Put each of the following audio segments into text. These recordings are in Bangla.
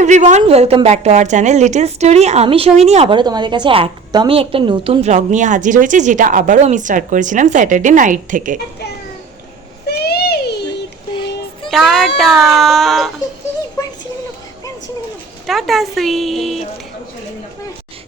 Everyone, welcome back to our channel little story. আমি সোহিনী আবারও তোমাদের কাছে একদমই একটা নতুন ব্লগ নিয়ে হাজির হয়েছে, যেটা আবারও আমি স্টার্ট করেছিলাম স্যাটারডে নাইট থেকে। Tata tata sweet.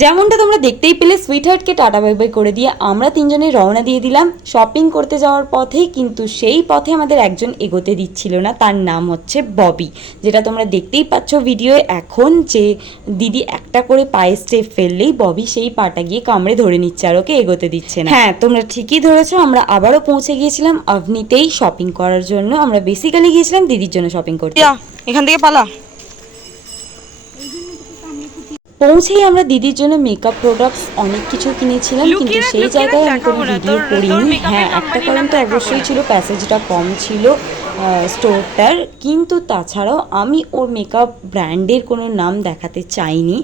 যেমনটা তোমরা দেখতেই পেলে, সুইট হার্টকে টাটা বাই বাই করে দিয়ে আমরা তিনজনে রওনা দিয়ে দিলাম শপিং করতে যাওয়ার পথে। কিন্তু সেই পথে আমাদের একজন এগোতে দিচ্ছিল না, তার নাম হচ্ছে ববি, যেটা তোমরা দেখতেই পাচ্ছ ভিডিওয়ে। এখন যে দিদি একটা করে পায়ে স্টেপ ফেললেই ববি সেই পাটা গিয়ে কামড়ে ধরে নিচ্ছে আর ওকে এগোতে দিচ্ছে না। হ্যাঁ, তোমরা ঠিকই ধরেছো, আমরা আবারও পৌঁছে গিয়েছিলাম আভনিতেই শপিং করার জন্য। আমরা বেসিক্যালি গিয়েছিলাম দিদির জন্য শপিং করতে। এখান থেকে পালা। পৌঁছেই আমরা দিদির জন্য মেকআপ প্রোডাক্টস অনেক কিছু কিনেছিলাম, কিন্তু সেই জায়গায় আমি কোনো ভিডিও করিনি। হ্যাঁ, একটা কারণ তো অবশ্যই ছিল, প্যাসেজটা কম ছিল স্টোরটার। কিন্তু তাছাড়াও আমি ওর মেকআপ ব্র্যান্ডের কোনো নাম দেখাতে চাইনি,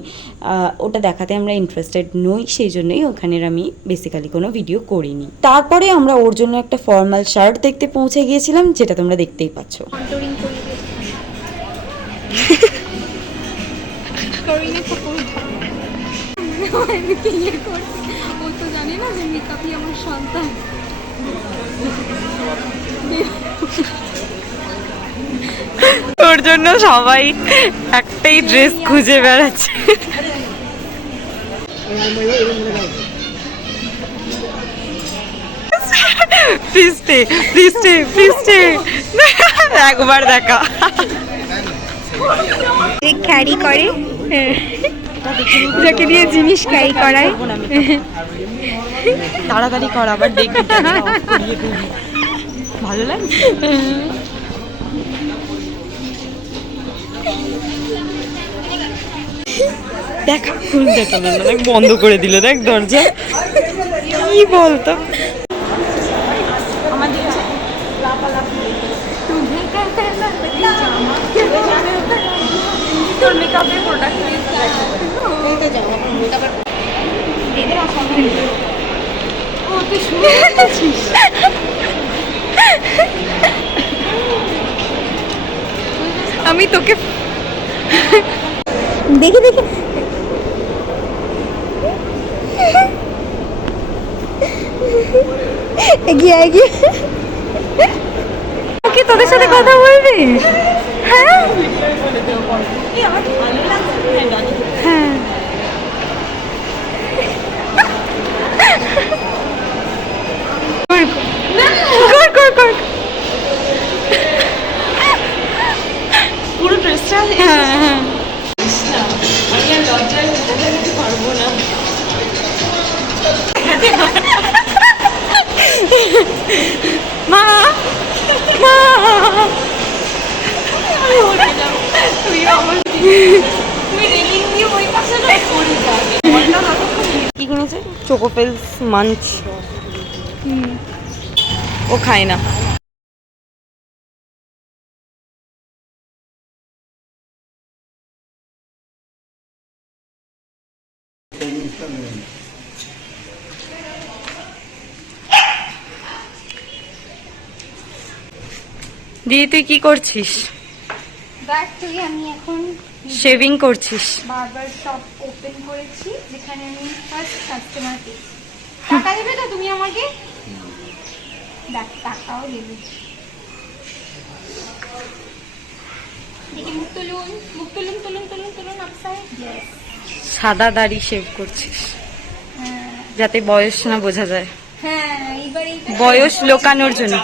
ওটা দেখাতে আমরা ইন্টারেস্টেড নই, সেই জন্যই ওখানের আমি বেসিক্যালি কোনো ভিডিও করিনি। তারপরে আমরা ওর জন্য একটা ফর্মাল শার্ট দেখতে পৌঁছে গিয়েছিলাম, যেটা তোমরা দেখতেই পাচ্ছ। তোর জন্য সবাই একটাই ড্রেস খুঁজে বেড়াচ্ছে। একবার দেখা ক্যারি করে, যাকে দিয়ে জিনিস ক্যারি করায়। তাড়াতাড়ি কর, আবার দেখবি ভালো লাগছে। দেখা দেখালো না, দেখ বন্ধ করে দিল, দেখ দরজা। কি বলতো আমি তোকে দেখি দেখি এগিয়ে এগিয়ে কি তোদের সাথে কথা বলবি? হ্যাঁ হ্যাঁ, পুরো ড্রেসটা। হ্যাঁ হ্যাঁ, আমি আর লজ্জায় যেতে পারবো না। মা মা, কি কিনেছে? চোকোপেলস মাঞ্চ। ও খায় না। দিদি তুই কি করছিস? আমি এখন শেভিং করছিস? বারবার শপ ওপেন করেছি, যেখানে আমি ফার্স্ট কাস্টমার পেয়েছি। টাকা দেবে তো তুমি আমাকে? দেখ, টাকাও দেবে। দেখি মুখ তুলুন, মুখ তুলুন, তুলুন তুলুন তুলুন আপসাইড। সাদা দাড়ি শেভ করছিস যাতে বয়স না বোঝা যায়। হ্যাঁ, বয়স লোকানোর জন্য।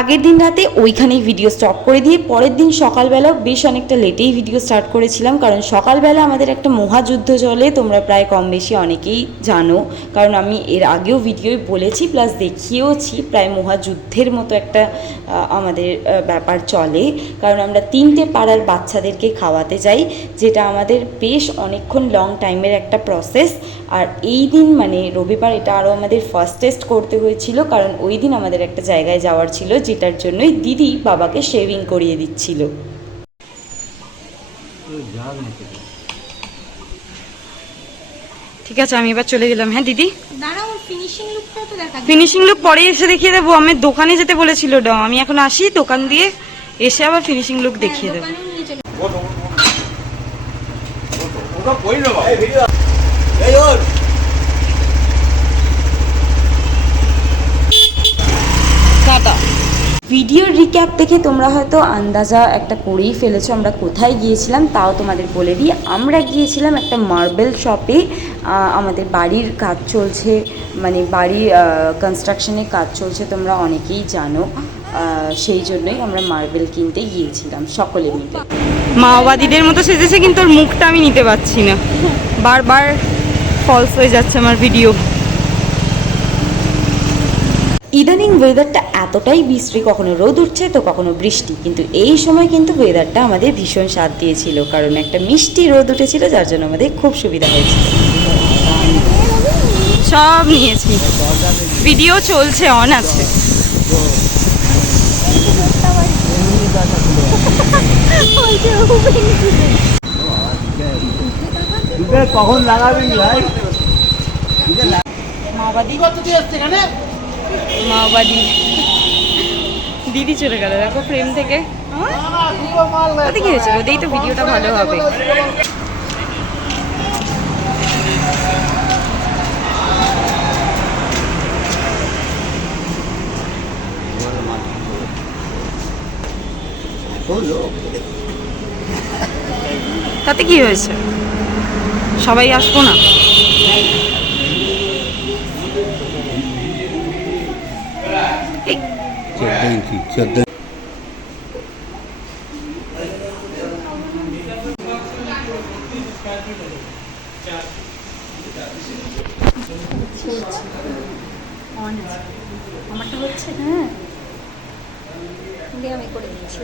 আগের দিন রাতে ওইখানেই ভিডিও স্টপ করে দিয়ে পরের দিন সকালবেলা বেশ অনেকটা লেটেই ভিডিও স্টার্ট করেছিলাম, কারণ সকালবেলা আমাদের একটা মহাযুদ্ধ চলে, তোমরা প্রায় কম বেশি অনেকেই জানো, কারণ আমি এর আগেও ভিডিওয় বলেছি প্লাস দেখিয়েওছি। প্রায় মহাযুদ্ধের মতো একটা আমাদের ব্যাপার চলে, কারণ আমরা 3টে পাড়ার বাচ্চাদেরকে খাওয়াতে যাই, যেটা আমাদের বেশ অনেকক্ষণ লং টাইমের একটা প্রসেস। আর এই দিন মানে রবিবার এটা আরও আমাদের ফাস্টেস্ট করতে হয়েছিল, কারণ ওই দিন আমাদের একটা জায়গায় যাওয়ার ছিল, যেটার জন্যই দিদি বাবাকে শেভিং করিয়ে দিচ্ছিল। ঠিক আছে, আমি এবার চলে গেলাম। হ্যাঁ দিদি, দাঁড়াও, ফিনিশিং লুকটা তো দেখা যাবে। ফিনিশিং লুক পরে এসে দেখিয়ে দেবো। আমি দোকানে যেতে বলেছিল ডা, আমি এখন আসি দোকান দিয়ে এসে আবার ফিনিশিং লুক দেখিয়ে দেবো। দোকানেও নিয়ে চলে ভিডিওর রিক্যাপ দেখে তোমরা হয়তো আন্দাজা একটা করেই ফেলেছো আমরা কোথায় গিয়েছিলাম, তাও তোমাদের বলে দিই। আমরা গিয়েছিলাম একটা মার্বেল শপে, আমাদের বাড়ির কাজ চলছে, মানে বাড়ির কনস্ট্রাকশনের কাজ চলছে, তোমরা অনেকেই জানো, সেই জন্যই আমরা মার্বেল কিনতে গিয়েছিলাম সকলে মিলে। মাওবাদীদের মতো সেজেছে, কিন্তু ওর মুখটা আমি নিতে পারছি না, বারবার ফলস হয়ে যাচ্ছে আমার ভিডিও। ইদানিং ওয়েদারটা এতটাই বিশ্রী, কখনো রোদ উঠছে তো কখনো বৃষ্টি, কিন্তু এই সময় কিন্তু ওয়েদারটা আমাদের ভীষণ স্বাদ দিয়েছিল, কারণ একটা মিষ্টি রোদ উঠেছিল, যার জন্য আমাদের খুব সুবিধা হয়েছিল। সব নিয়েছি, ভিডিও চলছে, অন আছে। কখন লাগাবি ভাই? মাওবাদী মাওবাদী দিদি চলে গেল দেখো ফ্রেম থেকে। ওতে কি হয়েছে, ওদেরই তো ভিডিওটা ভালো হবে। তাতে কি হয়েছে, সবাই আসবো না? আমারটা হচ্ছে। হ্যাঁ, আমি করে দিচ্ছি।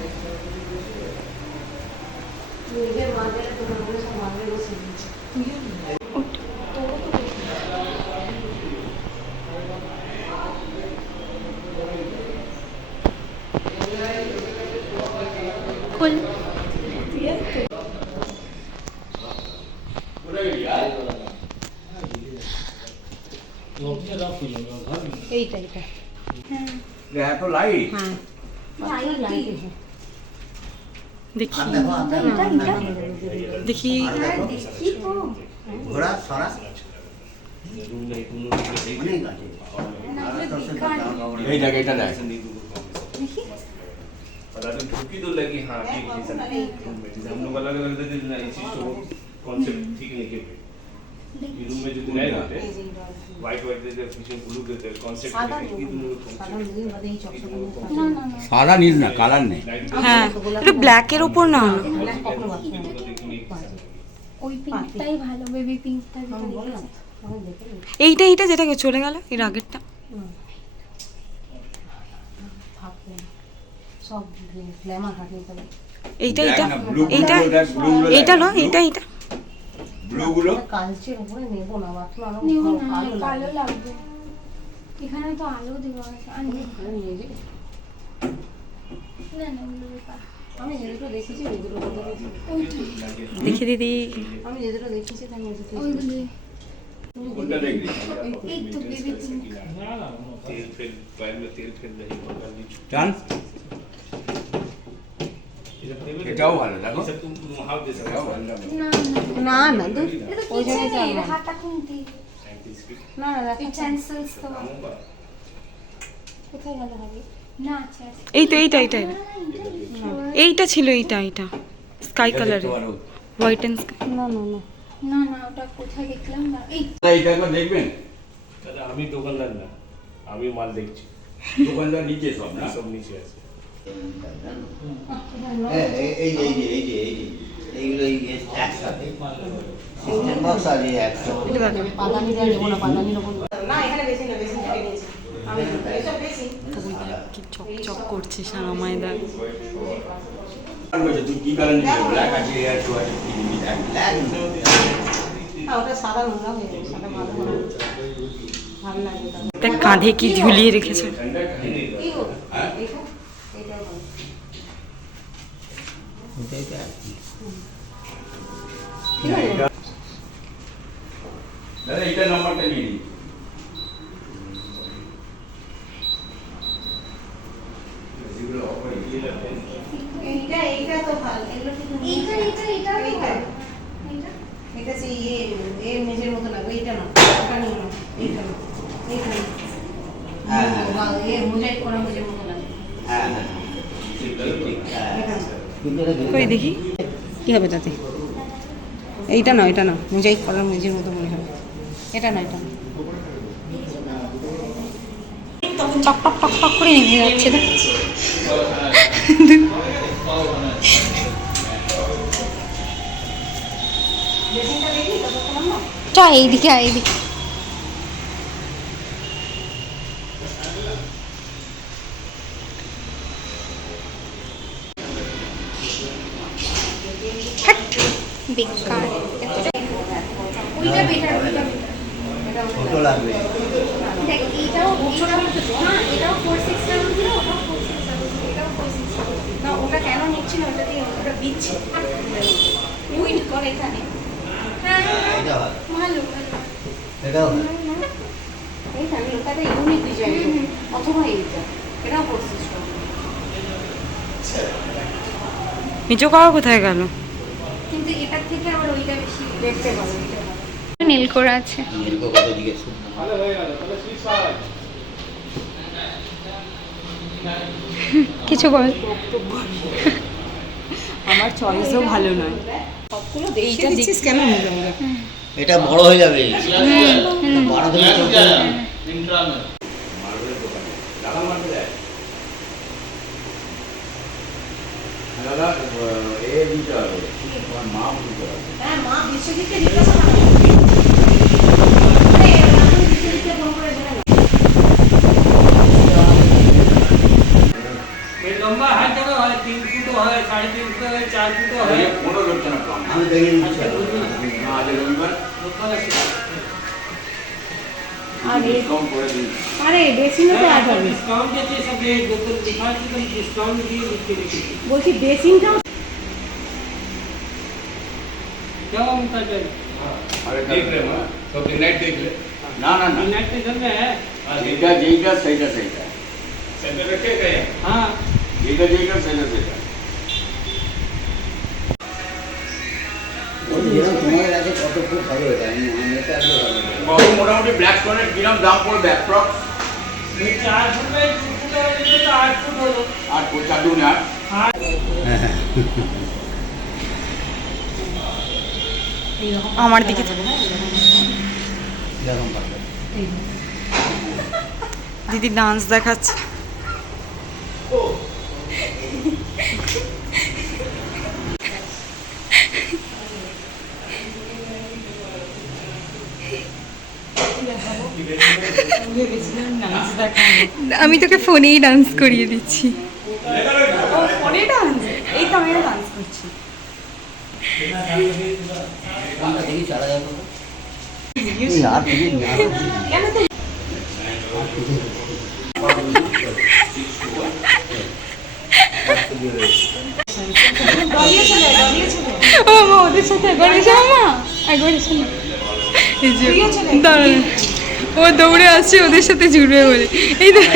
খোল। এইটা এইটা এত লাইট দেখি দেখি ঘোড়া সরা এই জায়গা এটা দেখ ढुकी तो लगी हाँ ठीक है सर हम लोग अलग अलग दिन ना इसी तो कॉन्सेप्ट ठीक नहीं के रूम में जो नहीं होते व्हाइट व्हाइट देते पीछे ब्लू देते कॉन्सेप्ट की সাদা নীল না, কালার নেই। হ্যাঁ, একটু ব্ল্যাকের ওপর না হলো। ওই পিঙ্কটাই ভালো, বেবি পিঙ্কটা এইটা এইটা যেটা চলে গেল এর আগেরটা। এইটা এইটা এইটা এইটা না, এইটা এইটা ব্লু গুলো কালচের উপরে নেব না, মাত্র আরো নেবো না, কালো লাগবে। এখানে তো আলো দেওয়া আছে। না না, ওগুলো বেকার। আমি যে দুটো দেখেছি ওই দুটো দেখি দিদি, আমি যে দুটো দেখেছি তার মধ্যে ওইগুলোই। उनका देख लीजिए এই তো বেবি পিঙ্ক। तेल फिर पैर में तेल फिर नहीं होगा नीचे টান এটাও ভালো দেখো। सब तुम वहां दे सकते हो না না না দূর এটা তো ওই কিছু জায়গায় নেই, যাবো না। হাতটা খুন্তি। না না দেখো ইউটেন্সিলস তো কোথায় গেল হবে? না আচ্ছা আচ্ছা। এইটা এইটা এইটা এইটা ছিল, এইটা এইটা স্কাই কালারের, হোয়াইট এন্ড স্কাই। না না না না না, ওটা কোথায় দেখলাম না। এই এইটা একবার দেখবেন। দাদা আমি দোকানদার না, আমি মাল দেখছি। দোকানদার নিচে সব না সব নিচে আছে। এইগুলো একসাথে সিস্টেম বক্স আর এই একসাথে পাদানিটা নেবো না, পাদানি নেবো না। না এখানে বেশি না, বেশি কেটে নিয়েছি আমি এসব বেশি কি চকচক করছে সারা ময়দা। তুই কি কালার নিবি? ব্ল্যাক আছে আর তো আছে কি নিবি? ওটা সাদা নোংরা হয়ে যাবে, সাদা ভালো হবে না। ভালো লাগবে তাহলে। দেখ কাঁধে কি ঝুলিয়ে রেখেছে। ঠান্ডা খাইনি কি হবে? হ্যাঁ? এইটা? এইটাও ভালো। ঠিক আছে? দাদা এটা নাম্বারটা নিয়ে নিন। যেগুলো অফার এইটা তো ভালো, এগুলো ঠিক না। এইটা তো ভালো। এটা সেই এর মেজের মতো লাগবে, এইটা না, ওটা নিও না, এইটা না, এইটা না। হ্যাঁ, হ্যাঁ। এর মোজাইক করা মেজের মতো লাগবে। হ্যাঁ হ্যাঁ ঠিক ঠিক ঠিক হ্যাঁ এটা না। কিন্তু এটা কই দেখি। কি হবে তাতে? এইটা না, এটা না, মোজাইক করার মেজের মতো মনে হবে। এটা না, এটা না। তখন টক টক টক টক করে নেমে যাচ্ছে দেখ। চ এইদিকে আয়, এইদিকে। হাট, বেকার। ওইটা বেটার, ওইটা বেটার। ছোট লাগবে দেখ এটাও না, এটাও 4-6 রাউন্ড ছিল, ওটাও 4-6 রাউন্ড ছিল, এটাও 4-6 রাউন্ড ছিল। না ওটা কেন নিচ্ছি না, ওটা দিয়ে ওটা দিচ্ছি উইট করে এখানে। হ্যাঁ এটা ভালো ভালো ভালো। এটাও ভালো এইটা আমি ওটাতে ইউনিক ডিজাইন অথবা এইটা, এটাও করছিস তো। মিচো কাকা কোথায় গেল? কিন্তু এটার থেকে আবার ওইটা বেশি দেখতে পাবো, এটা ভালো। নীল করা আছে। এরকম কত দিকে শুনতে ভালো হয়ে গেল তাহলে সুইচ হয়। কিছু বল। আমার চয়েসও ভালো নয়। সবগুলো দেখিয়ে দিচ্ছিস কেন নিলাম রে? এটা বড় হয়ে যাবে বড় থেকে চলতে হবে। মার্বেলের দোকানে দাদা মারবে দেয় দাদা এ দিতে হবে তোমার মা দিতে হবে হ্যাঁ মা বিশ্বজিৎকে জিজ্ঞাসা করো। আরে আমি বিশ্বজিৎকে ফোন করে জেনে নাও। लंबा हर जगह है, 3 फुट है, 3.5 फुट है, 4 फुट है। ये কোনো হচ্ছে না কম আমি দেখে দিচ্ছি না আজ রবিবার लोकल है। ডিসকাউন্ট করে দিন আরে বেসিনও তো অ্যাড হবে। डिस्काउंट देते सब ये लोकल दिखा के तुम डिस्काउंट दिए लिख के देते। বলছি বেসিনটাও क्या उनका है? আরে देख रहे हो तो दिन नाइट देख ले না না না नेट पे चल रहा है। যেটা যেইটা সেইটা সেইটা सेंटर रखे गए हाँ যেটা যেইটা সেইটা সেইটা তোমাদের কাছে কত খুব ভালো এটা আমি এটা আসলে ভালো লাগে। বাবু মোটামুটি ব্ল্যাক স্টোনের কিরম দাম পড়বে অ্যাপ্রক্স ये 4 फुट में 2 फुट है, ये तो 8 फुट हो गया। আর 4 আর আমার দিকে এরকম পাবে দিদি ডান্স দেখাচ্ছে। আমি তোকে ফোনেই ডান্স করিয়ে দিচ্ছি। ফোনে ডান্স? এই তো আমি ডান্স করছি। কোনটা দেখি চালা যাবে এই আর দেখি না কেন তো ও মা ওদের সাথে একবার এসে মা একবার এসে না। এই যে দাঁড়ান, ও দৌড়ে আসছে ওদের সাথে জুড়বে বলে। এই দেখ,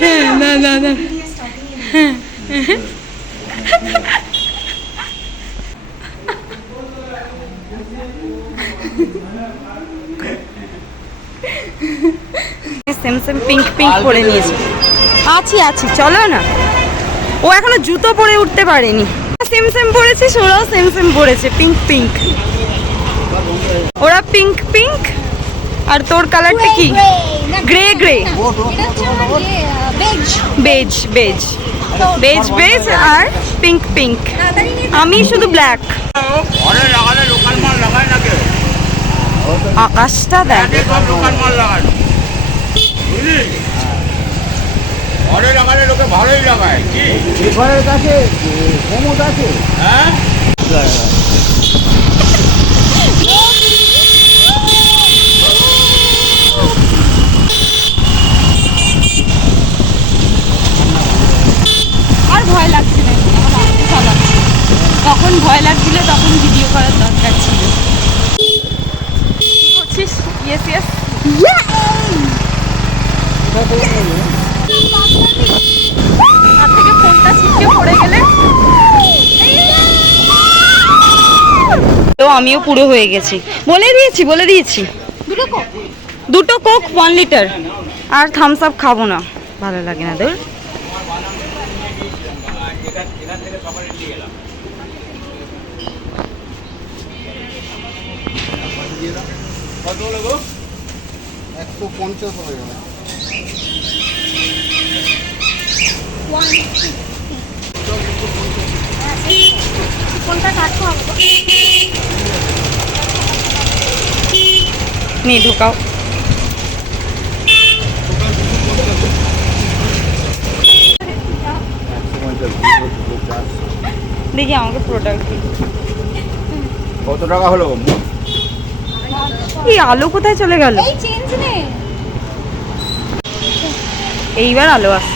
হ্যাঁ না না না হ্যাঁ সেম সেম পিঙ্ক পিঙ্ক পরে নিয়েছে। আছি আছি চলো না। ও এখনো জুতো পরে উঠতে পারেনি। সেম সেম পরেছিস, ওরাও সেম সেম পরেছে পিঙ্ক পিঙ্ক। ওরা পিঙ্ক পিঙ্ক আর তোর কালারটা কি? Grey grey, beige beige, beige beige আর পিঙ্ক পিঙ্ক। আমি শুধু ব্ল্যাক। ঘরে লাগালে লোকাল মাল লাগায় না কেউ, আকাশটা দেখ। সব লোকাল মাল লাগায়, বুঝলি? ঘরে লাগালে লোকে ভালোই লাগায়। কি ঘরের কাছে কমোড আছে। হ্যাঁ, আর ভয় লাগছে না, তখন ভয় লাগছিল, তখন ভিডিও করার দরকার ছিল। কি করছিস? Yes yes. হাত থেকে ফোনটা ছিটকে পড়ে গেলে। তো আমিও পুরো হয়ে গেছি, বলে দিয়েছি। দুটো কোক 1 লিটার, আর থামস আপ খাবো না, ভালো লাগে না তোর। কত হলো গো? 150 হয়ে গেল। নিয়ে ঢোকাও। দেখি আমাকে প্রোডাক্ট। কত টাকা হলো? এই আলো কোথায় চলে গেল? এইবার আলো আস।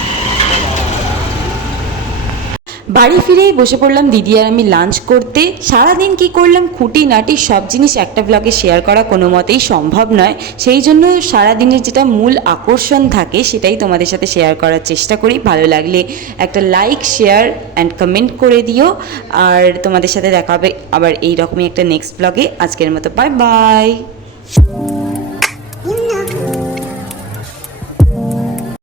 বাড়ি ফিরেই বসে পড়লাম দিদি আর আমি লাঞ্চ করতে। সারাদিন কি করলাম খুঁটিনাটি সব জিনিস একটা ব্লগে শেয়ার করা কোনো মতেই সম্ভব নয়, সেই জন্য সারাদিনের যেটা মূল আকর্ষণ থাকে সেটাই তোমাদের সাথে শেয়ার করার চেষ্টা করি। ভালো লাগলে একটা লাইক, শেয়ার অ্যান্ড কমেন্ট করে দিও। আর তোমাদের সাথে দেখা হবে আবার এই রকমই একটা নেক্সট ব্লগে। আজকের মতো বাই বাই।